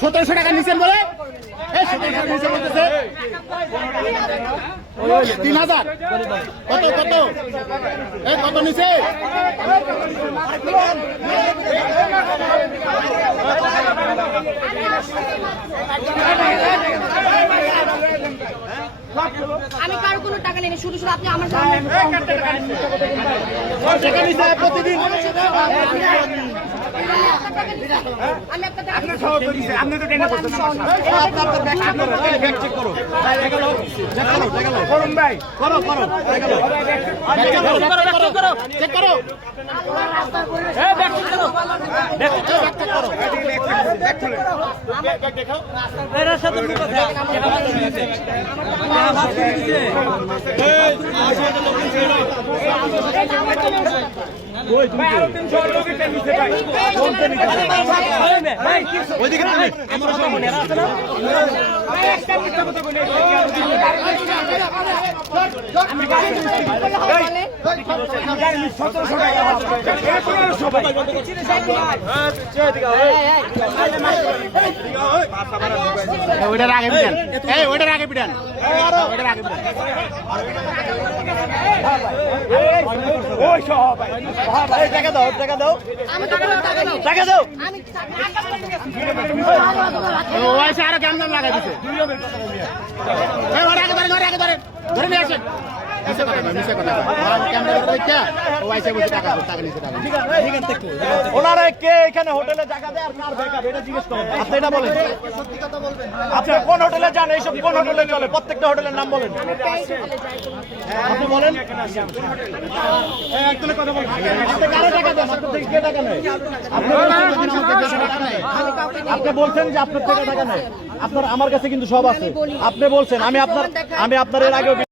সতেরোশো টাকা নিচ্ছেন বলে 3000 কত কত কত নিচে আমি কারো কোনো টাকা নেই, শুধু শুধু আপনি আমার প্রতিদিন ওইটার আগে পিটান ওইটার আগে পিটান ওইটার আগে পিটান টাকা দাও টাকা দাও টাকা দাও ওইসে আরো কেমন দাম লাগাই দিচ্ছে ধরে নিয়ে আসেন ওনারা কে এখানে হোটেলে জায়গা দেয় আর কার ব্যাকআপ এটা জিজ্ঞেস করেন আপনি এটা বলেন আপনি কোন হোটেলে যান এইসব কোন হোটেলে চলে প্রত্যেকটা হোটেলের নাম বলেন আপনি বলেন একদম কথা বলেন আপনি কারো টাকা দেন আপনার থেকে কে টাকা নেয় আপনি বলছেন যে আপনার থেকে টাকা নেয় আপনার আমার কাছে কিন্তু সব আছে আপনি বলছেন আমি আপনার এর আগে